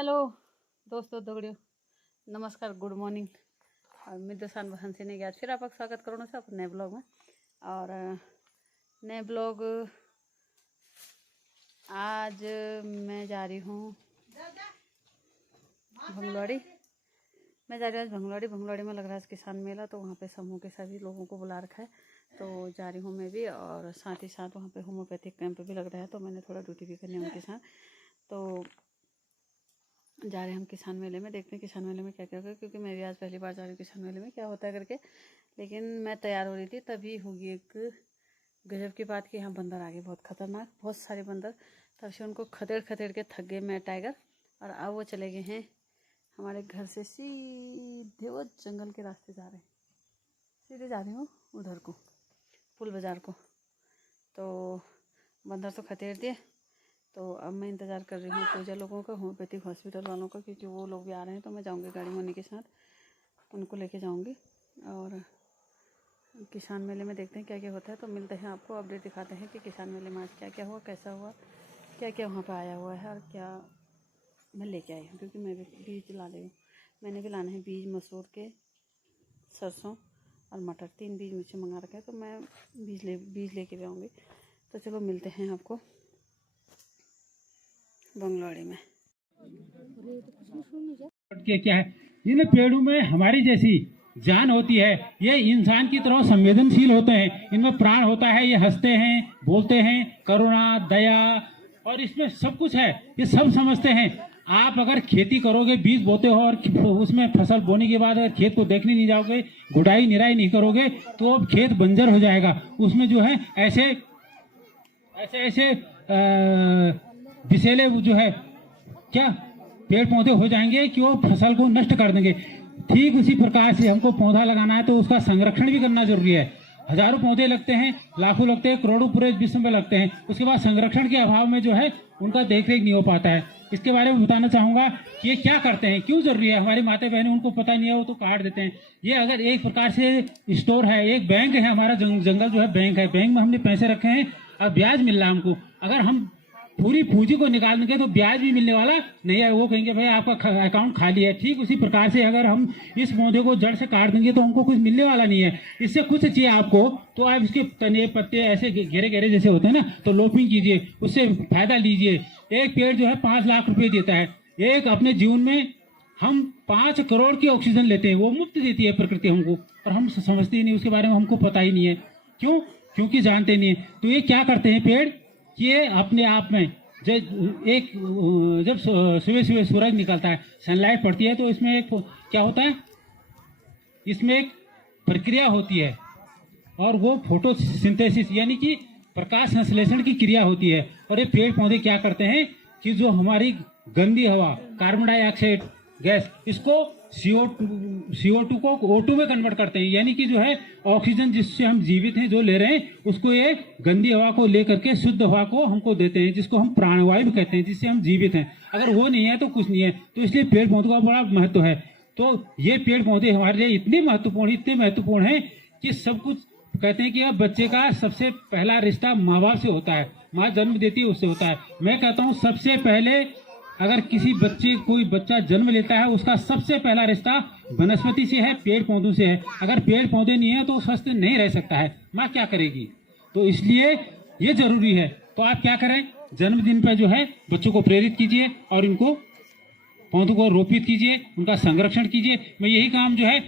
Hello दोस्तों दगड़ियों, नमस्कार, गुड मॉर्निंग। और मैं दोसान हंसी ने गया फिर आपका स्वागत करूँ से अपने नए ब्लॉग में। और नए ब्लॉग आज मैं जा रही हूँ भंगलवाड़ी। मैं जा रही हूँ आज भंगलवाड़ी में लग रहा है किसान मेला, तो वहाँ पे समूह के सभी लोगों को बुला रखा है, तो जा रही हूँ मैं भी। और साथ ही साथ वहाँ पे होम्योपैथिक कैंप भी लग रहा है, तो मैंने थोड़ा ड्यूटी भी करनी है उनके साथ। तो जा रहे हैं हम किसान मेले में, देखते हैं किसान मेले में क्या क्या होगा, क्योंकि मैं भी आज पहली बार जा रही हूँ किसान मेले में, क्या होता है करके। लेकिन मैं तैयार हो रही थी, तभी होगी एक गजब की बात कि यहाँ बंदर आ गए, बहुत खतरनाक, बहुत सारे बंदर। तब से उनको खदेड़ खदेड़ के थक गए मैं टाइगर। और अब वो चले गए हैं हमारे घर से सीधे, वो जंगल के रास्ते जा रहे हैं, सीधे जा रही हूँ उधर को, पुल बाज़ार को। तो बंदर तो खदेड़ दिए, तो अब मैं इंतज़ार कर रही हूँ पूजा लोगों का, होम्योपैथिक हॉस्पिटल वालों का, क्योंकि वो लोग भी आ रहे हैं। तो मैं जाऊँगी गाड़ी में उन्हीं के साथ, उनको लेके जाऊँगी। और किसान मेले में देखते हैं क्या क्या होता है, तो मिलते हैं आपको, अपडेट दिखाते हैं कि किसान मेले में आज क्या क्या हुआ, कैसा हुआ, क्या क्या वहाँ पर आया हुआ है, और क्या मैं लेके आई हूँ। क्योंकि मैं भी बीज ला रही हूँ, मैंने भी लाना है बीज, मसूर के, सरसों और मटर, 3 बीज मुझे मंगा रखे हैं, तो मैं बीज लेके भी आऊँगी। तो चलो मिलते हैं आपको भंगलवाड़ी में। क्या है, इन पेड़ों में हमारी जैसी जान होती है। ये इंसान की तरह संवेदनशील होते हैं, इनमें प्राण होता है। ये हंसते हैं, बोलते हैं, करुणा, दया, और इसमें सब कुछ है। ये सब समझते हैं। आप अगर खेती करोगे, बीज बोते हो और उसमें फसल बोने के बाद अगर खेत को देखने नहीं जाओगे, गुड़ाई निराई नहीं करोगे, तो अब खेत बंजर हो जाएगा। उसमें जो है ऐसे ऐसे ऐसे विषैले जो है क्या पेड़ पौधे हो जाएंगे कि वो फसल को नष्ट कर देंगे। ठीक उसी प्रकार से हमको पौधा लगाना है तो उसका संरक्षण भी करना जरूरी है। हजारों पौधे लगते हैं, लाखों लगते हैं, करोड़ों पूरे विश्व में लगते हैं। उसके बाद संरक्षण के अभाव में जो है उनका देखरेख नहीं हो पाता है। इसके बारे में बताना चाहूंगा कि ये क्या करते हैं, क्यों जरूरी है। हमारी माता बहनें, उनको पता नहीं है, वो तो काट देते हैं। ये अगर एक प्रकार से स्टोर है, एक बैंक है, हमारा जंगल जो है बैंक है। बैंक में हमने पैसे रखे हैं, अब ब्याज मिल रहा है हमको। अगर हम पूरी पूंजी को निकाल देंगे तो ब्याज भी मिलने वाला नहीं है। वो कहेंगे भाई आपका अकाउंट खाली है। ठीक उसी प्रकार से अगर हम इस पौधे को जड़ से काट देंगे तो हमको कुछ मिलने वाला नहीं है। इससे कुछ चाहिए आपको, तो आप इसके तने पत्ते ऐसे घेरे घेरे जैसे होते हैं ना, तो लोपिंग कीजिए, उससे फायदा लीजिए। एक पेड़ जो है 5 लाख रुपए देता है। एक अपने जीवन में हम 5 करोड़ की ऑक्सीजन लेते हैं, वो मुफ्त देती है प्रकृति हमको, और हम समझते ही नहीं, उसके बारे में हमको पता ही नहीं है। क्यों? क्योंकि जानते नहीं है। तो ये क्या करते हैं पेड़, ये अपने आप में जब सुबह सुबह सूरज निकलता है, सनलाइट पड़ती है, तो इसमें एक क्या होता है, इसमें एक प्रक्रिया होती है, और वो फोटोसिंथेसिस यानी कि प्रकाश संश्लेषण की क्रिया होती है। और ये पेड़ पौधे क्या करते हैं कि जो हमारी गंदी हवा, कार्बन डाइऑक्साइड गैस, इसको CO2 को O2 में कन्वर्ट करते हैं। यानी कि जो है ऑक्सीजन जिससे हम जीवित हैं, जो ले रहे हैं, उसको ये गंदी हवा को लेकर के शुद्ध हवा को हमको देते हैं, जिसको हम प्राणवायु कहते हैं, जिससे हम जीवित हैं। अगर वो नहीं है तो कुछ नहीं है। तो इसलिए पेड़ पौधों का बड़ा महत्व है। तो ये पेड़ पौधे हमारे लिए इतने महत्वपूर्ण हैं कि सब कुछ कहते हैं कि अब बच्चे का सबसे पहला रिश्ता माँ बाप से होता है, माँ जन्म देती है उससे होता है। मैं कहता हूँ सबसे पहले अगर कोई बच्चा जन्म लेता है, उसका सबसे पहला रिश्ता वनस्पति से है, पेड़ पौधों से है। अगर पेड़ पौधे नहीं है तो स्वस्थ नहीं रह सकता है। माँ क्या करेगी? तो इसलिए ये जरूरी है। तो आप क्या करें, जन्मदिन पर जो है बच्चों को प्रेरित कीजिए और इनको पौधों को रोपित कीजिए, उनका संरक्षण कीजिए। मैं यही काम जो है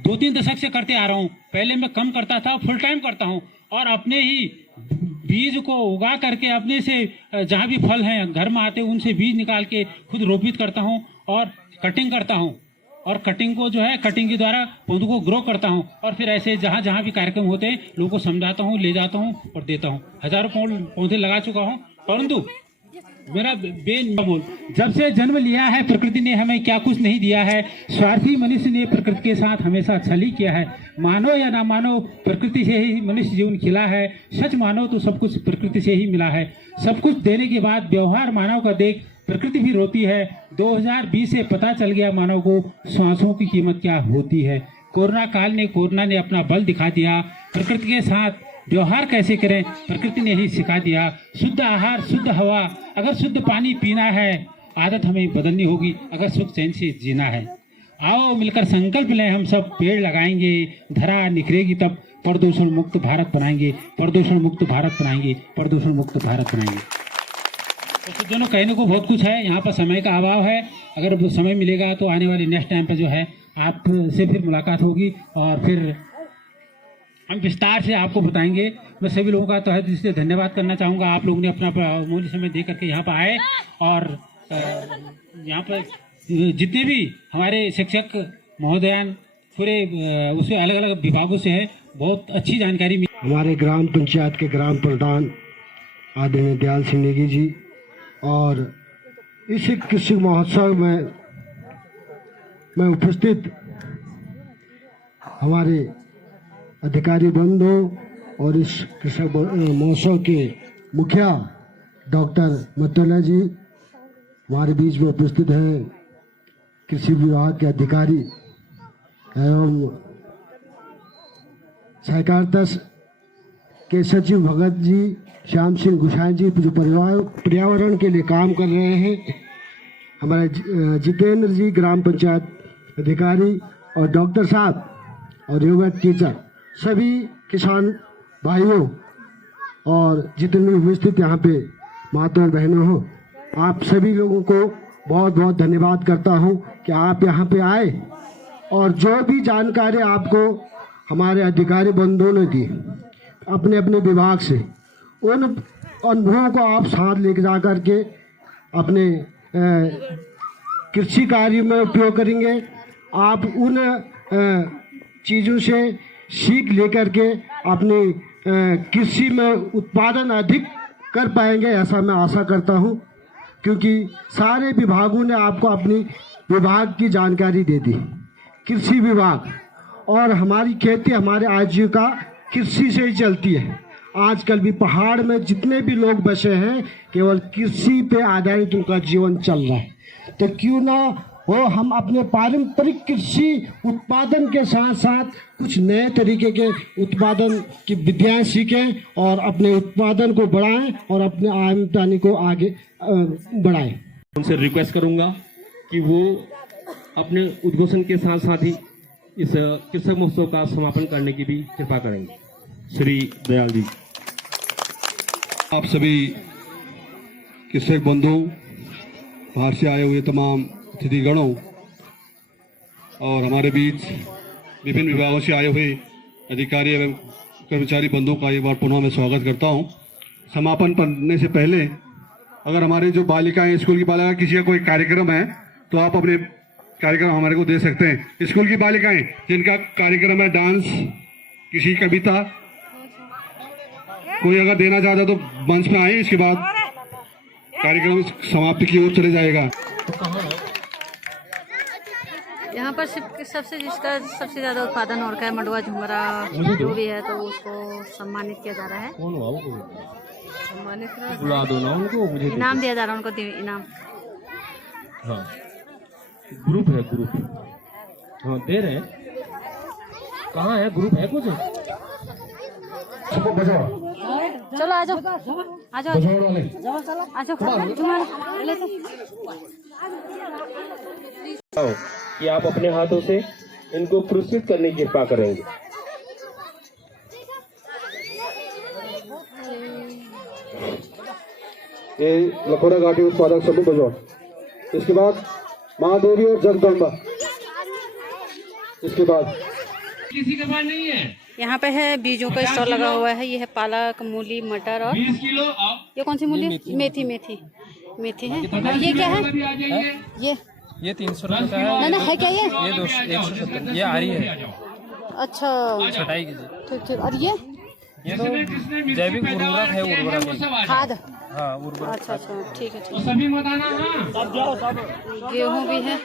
2-3 दशक से करते आ रहा हूँ। पहले मैं कम करता था, फुल टाइम करता हूँ, और अपने ही बीज को उगा करके अपने से जहाँ भी फल हैं घर में आते हैं उनसे बीज निकाल के खुद रोपित करता हूँ और कटिंग करता हूँ। और कटिंग को जो है कटिंग के द्वारा पौधों को ग्रो करता हूँ, और फिर ऐसे जहाँ जहाँ भी कार्यक्रम होते हैं लोगों को समझाता हूँ, ले जाता हूँ और देता हूँ। हजारों पौधे लगा चुका हूँ। परंतु मेरा बोल, जब से जन्म लिया है प्रकृति ने हमें क्या कुछ नहीं दिया है। स्वार्थी मनुष्य ने प्रकृति के साथ हमेशा छली किया है। मानो या ना मानो, प्रकृति से ही मनुष्य जीवन खिला है। सच मानो तो सब कुछ प्रकृति से ही मिला है। सब कुछ देने के बाद व्यवहार मानव का देख प्रकृति भी रोती है। 2020 से पता चल गया मानव को सांसों की कीमत क्या होती है। कोरोना ने अपना बल दिखा दिया। प्रकृति के साथ व्यवहार कैसे करें, प्रकृति ने ही सिखा दिया। शुद्ध आहार, शुद्ध हवा, अगर शुद्ध पानी पीना है आदत हमें बदलनी होगी अगर सुख चैन से जीना है। आओ मिलकर संकल्प लें, हम सब पेड़ लगाएंगे, धरा निखरेगी तब प्रदूषण मुक्त भारत बनाएंगे, प्रदूषण मुक्त भारत बनाएंगे, प्रदूषण मुक्त भारत बनाएंगे। तो सज्जनों, कहने को बहुत कुछ है, यहाँ पर समय का अभाव है। अगर समय मिलेगा तो आने वाली नेक्स्ट टाइम पर जो है आपसे फिर मुलाकात होगी और फिर हम विस्तार से आपको बताएंगे। मैं सभी लोगों का तहे दिल से धन्यवाद करना चाहूँगा। आप लोगों ने अपना अमूल्य समय दे करके यहाँ पर आए और यहाँ पर जितने भी हमारे शिक्षक महोदयान पूरे उसमें अलग अलग विभागों से है, बहुत अच्छी जानकारी मिली। हमारे ग्राम पंचायत के ग्राम प्रधान आदरणीय दयाल सिंह नेगी जी और इस कृषि महोत्सव में मैं उपस्थित हमारे अधिकारी बंधु और इस कृषक महोत्सव के मुखिया डॉक्टर मतोला जी हमारे बीच में उपस्थित हैं, कृषि विभाग के अधिकारी एवं सहकारिता के सचिव भगत जी, श्याम सिंह गुसाई जी जो पर्यावरण के लिए काम कर रहे हैं, हमारे जितेंद्र जी ग्राम पंचायत अधिकारी और डॉक्टर साहब और योगा टीचर, सभी किसान भाइयों और जितने भी उपस्थित यहाँ पे माताओं और बहनों हो, आप सभी लोगों को बहुत बहुत धन्यवाद करता हूँ कि आप यहाँ पे आए और जो भी जानकारी आपको हमारे अधिकारी बंधुओं ने दी अपने अपने विभाग से, उन अनुभवों को आप साथ लेके जा कर के अपने कृषि कार्य में उपयोग करेंगे। आप उन चीज़ों से सीख लेकर के अपनी कृषि में उत्पादन अधिक कर पाएंगे, ऐसा मैं आशा करता हूँ, क्योंकि सारे विभागों ने आपको अपनी विभाग की जानकारी दे दी। कृषि विभाग और हमारी खेती, हमारे आजीविका कृषि से ही चलती है। आजकल भी पहाड़ में जितने भी लोग बसे हैं केवल कृषि पे आधारित उनका जीवन चल रहा है। तो क्यों ना हो हम अपने पारंपरिक कृषि उत्पादन के साथ साथ कुछ नए तरीके के उत्पादन की विधियाँ सीखें और अपने उत्पादन को बढ़ाएं और अपने आमदनी को आगे बढ़ाएं। उनसे रिक्वेस्ट करूंगा कि वो अपने उद्घोषण के साथ साथ ही इस कृषक महोत्सव का समापन करने की भी कृपा करेंगे। श्री दयाल जी। आप सभी कृषक बंधुओं, बाहर से आए हुए तमाम अतिथिगणों और हमारे बीच विभिन्न विभागों से आए हुए अधिकारी एवं कर्मचारी बंधुओं का एक बार पुनः मैं स्वागत करता हूं। समापन करने से पहले अगर हमारी जो बालिकाएं, स्कूल की बालिकाएं, किसी का कोई कार्यक्रम है तो आप अपने कार्यक्रम हमारे को दे सकते हैं। स्कूल की बालिकाएं जिनका कार्यक्रम है डांस, किसी कविता, कोई अगर देना चाहता है तो मंच में आए, इसके बाद कार्यक्रम समाप्ति की ओर चले जाएगा। यहाँ पर सबसे जिसका सबसे ज्यादा उत्पादन हो रहा है मंडवा झुमरा जो भी है, तो उसको सम्मानित किया जा रहा है। सम्मानित बुला दो ना उनको, मुझे इनाम दिया जा रहा है उनको, इनाम। हाँ, ग्रुप है, ग्रुप। हाँ, दे रहे हैं। कहाँ है ग्रुप? है कुछ? चलो आ जाओ, आ जाओ, आ जाओ। कि आप अपने हाथों से इनको पुरस्कृत करने की कृपा करेंगे। ये लखोरा घाटी उत्पादक समूह बजौर, इसके बाद महादेवी और जगदम्बा, इसके बाद किसी के पास नहीं है। यहाँ पे है बीजों का स्टॉल लगा हुआ है। ये है पालक, मूली, मटर और 20 किलो। ये कौन सी मूली? मेथी। मेथी है। और ये क्या है? ये 300 रुपये का है। ना है क्या ये? 170। ये आ रही है। अच्छा, छटाई की। ठीक। और ये तो जैविक उर्वरक है, उर्वरक खाद। हाँ, उर्वरक। अच्छा, ठीक है। सभी बताना। हाँ, गेहूँ भी है।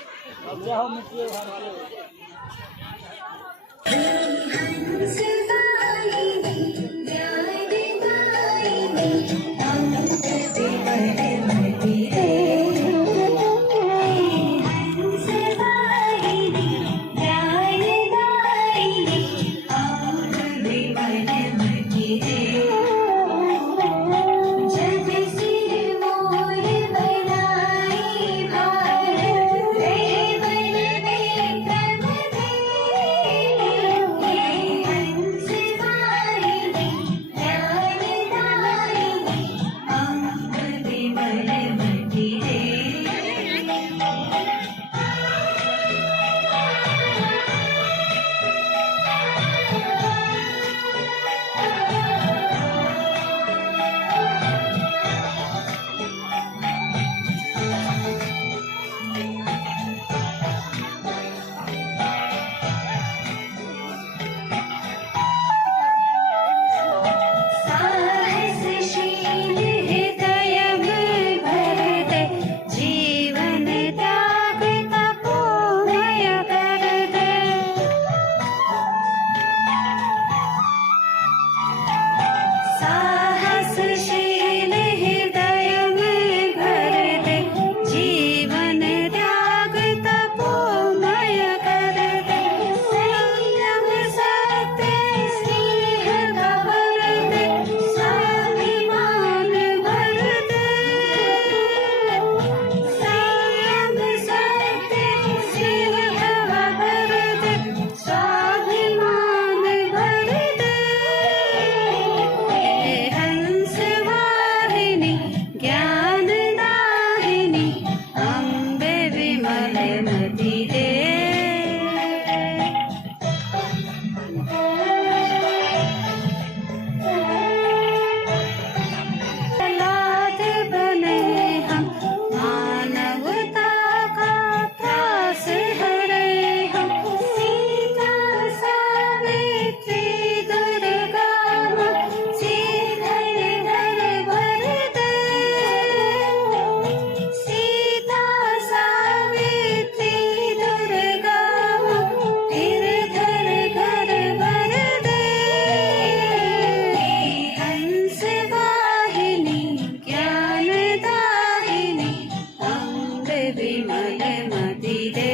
विमल मति दे,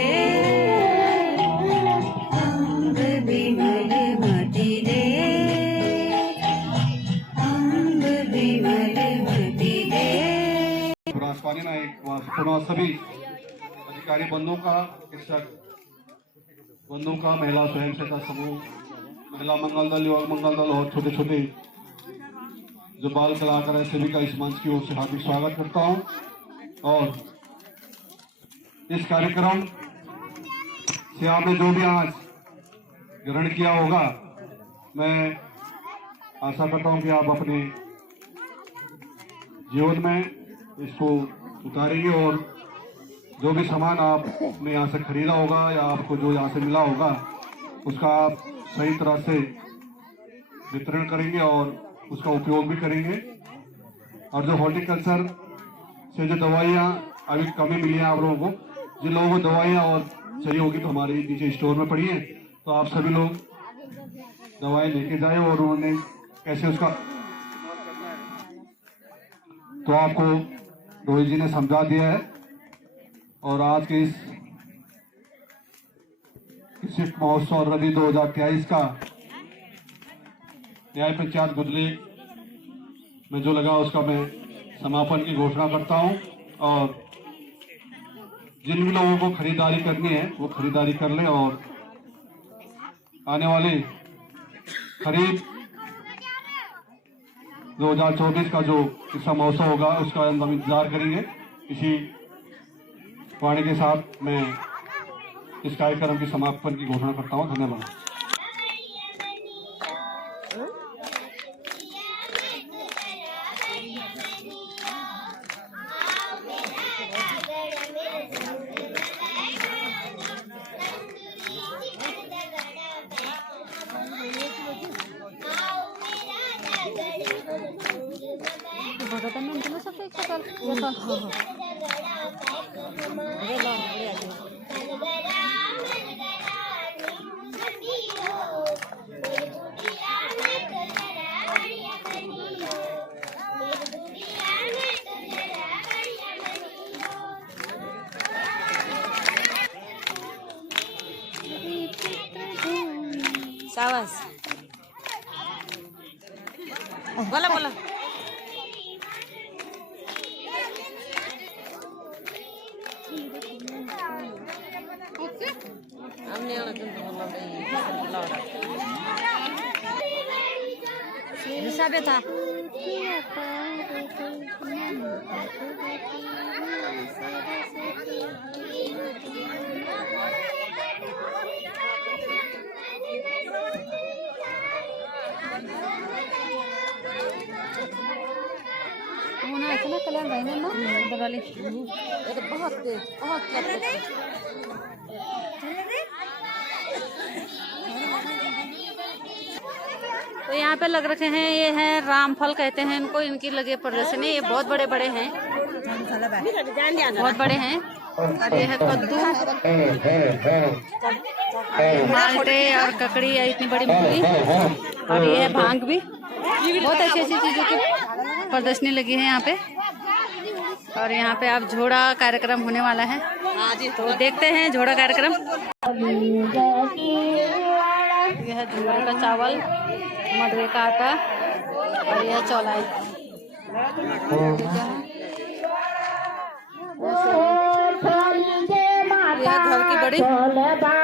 अम्ब विमल मति दे, अम्ब विमल मति दे। पुरास्वानी में एक पुनः सभी अधिकारी बंधुओं का, शिक्षक बंधुओं का, महिला स्वयं सेवक समूह, महिला मंगल दल, युवक मंगल दल और छोटे छोटे जो बाल कलाकार है सभी का इस मंच की ओर से हार्दिक स्वागत करता हूं। और इस कार्यक्रम से आपने जो भी आज ग्रहण किया होगा, मैं आशा करता हूं कि आप अपने जीवन में इसको उतारेंगे और जो भी सामान आपने यहाँ से खरीदा होगा या आपको जो यहाँ से मिला होगा उसका आप सही तरह से वितरण करेंगे और उसका उपयोग भी करेंगे। और जो हॉर्टिकल्चर से जो दवाइयाँ अभी कमी मिली हैं आप लोगों को, जिन लोगों को दवाइयाँ और चाहिए होगी तो हमारे नीचे स्टोर में पड़ी है, तो आप सभी लोग दवाएं लेके जाए। और उन्होंने कैसे उसका तो आपको रोहित जी ने समझा दिया है। और आज के इस कृषि महोत्सव रवि 2023 का न्याय पंचायत गुदली में जो लगा उसका मैं समापन की घोषणा करता हूं। और जिन भी लोगों को खरीदारी करनी है वो खरीदारी कर लें और आने वाले खरीद 2024 का जो कृषि महोत्सव होगा उसका हम इंतजार करेंगे। इसी वाणी के साथ मैं इस कार्यक्रम की समापन की घोषणा करता हूं। धन्यवाद। शाबाश, बोला बोला। हिसाबे था इतना कलर रहना ना इधर वाली, ये तो बहुत तेज, बहुत तो यहाँ पे लग रखे हैं, ये है रामफल कहते हैं इनको, इनकी लगे प्रदर्शनी। ये बहुत बड़े बड़े हैं, बहुत बड़े हैं। और ये है कद्दू, माल्टे और ककड़ी, इतनी बड़ी मूली। और ये है भांग भी। बहुत अच्छी अच्छी चीजों की प्रदर्शनी लगी है यहाँ पे। और यहाँ पे अब झोड़ा कार्यक्रम होने वाला है, तो देखते हैं झोड़ा कार्यक्रम। यह है झोड़े का चावल, मडवे का आटा और यह चौलाई। यह घर की बड़ी खोला की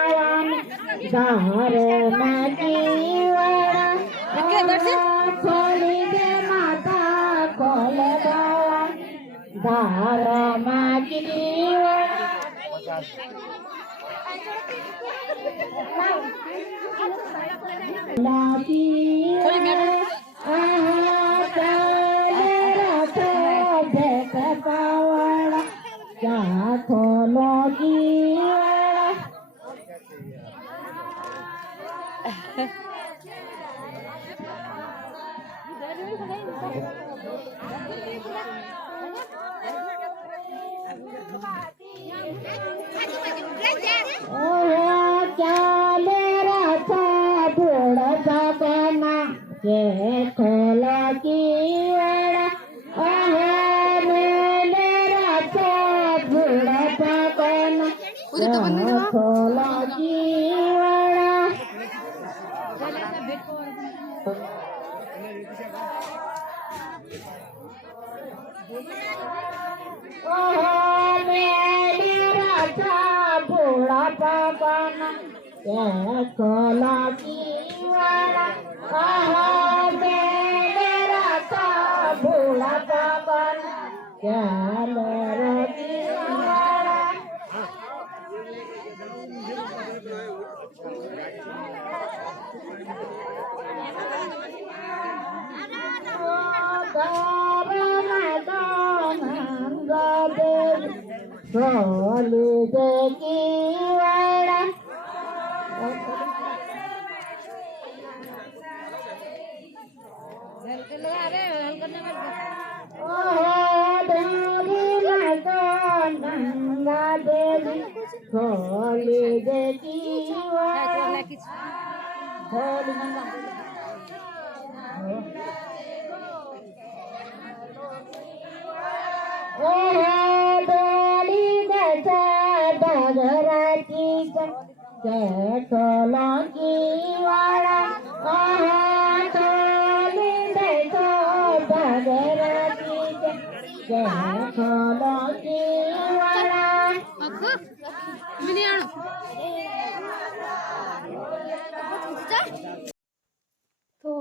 तो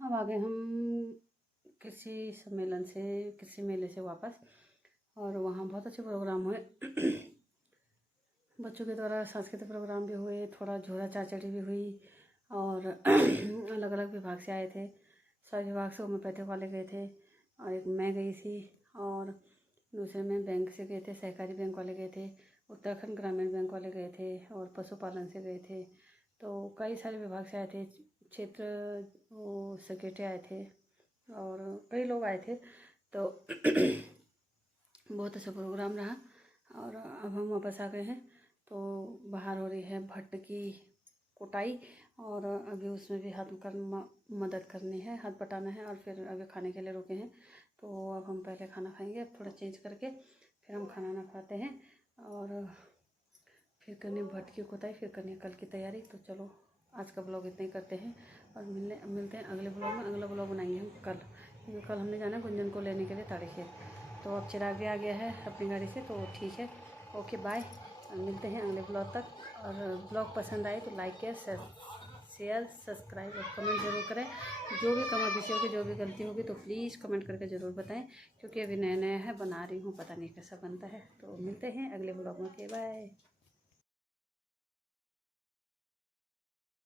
अब आ गए हम कृषि सम्मेलन से, कृषि मेले से वापस, और वहाँ बहुत अच्छे प्रोग्राम हुए। बच्चों के द्वारा सांस्कृतिक प्रोग्राम भी हुए, थोड़ा झोला चाचड़ी भी हुई, और अलग अलग विभाग से आए थे। सभी विभाग से होम्योपैथिक वाले गए थे, और एक मैं गई थी, और दूसरे में बैंक से गए थे, सहकारी बैंक वाले गए थे, उत्तराखंड ग्रामीण बैंक वाले गए थे, और पशुपालन से गए थे। तो कई सारे विभाग से आए थे, क्षेत्र वो सेक्रेटरी आए थे, और कई लोग आए थे। तो बहुत अच्छा प्रोग्राम रहा, और अब हम वापस आ गए हैं। तो बाहर हो रही है भट्ट की कुटाई, और अभी उसमें भी हाथ कर मदद करनी है, हाथ बटाना है, और फिर अभी खाने के लिए रुके हैं। तो अब हम पहले खाना खाएंगे, अब थोड़ा चेंज करके फिर हम खाना ना खाते हैं, और फिर करनी भट्ट की कुटाई, फिर करनी कल की तैयारी। तो चलो आज का ब्लॉग इतना ही करते हैं, और मिलते हैं अगले ब्लॉग में। अगला ब्लॉग बनाएंगे हम कल, क्योंकि कल हमने जाना गुंजन को लेने के लिए तारीख। तो अब चिराग भी आ गया है अपनी गाड़ी से, तो ठीक है, ओके बाय, मिलते हैं अगले ब्लॉग तक। और ब्लॉग पसंद आए तो लाइक शेयर सब्सक्राइब और कमेंट ज़रूर करें। जो भी कमा विषय होगी, जो भी गलती होगी तो प्लीज़ कमेंट करके ज़रूर बताएं, क्योंकि अभी नया नया है, बना रही हूँ, पता नहीं कैसा बनता है। तो मिलते हैं अगले ब्लॉग में, ओके बाय।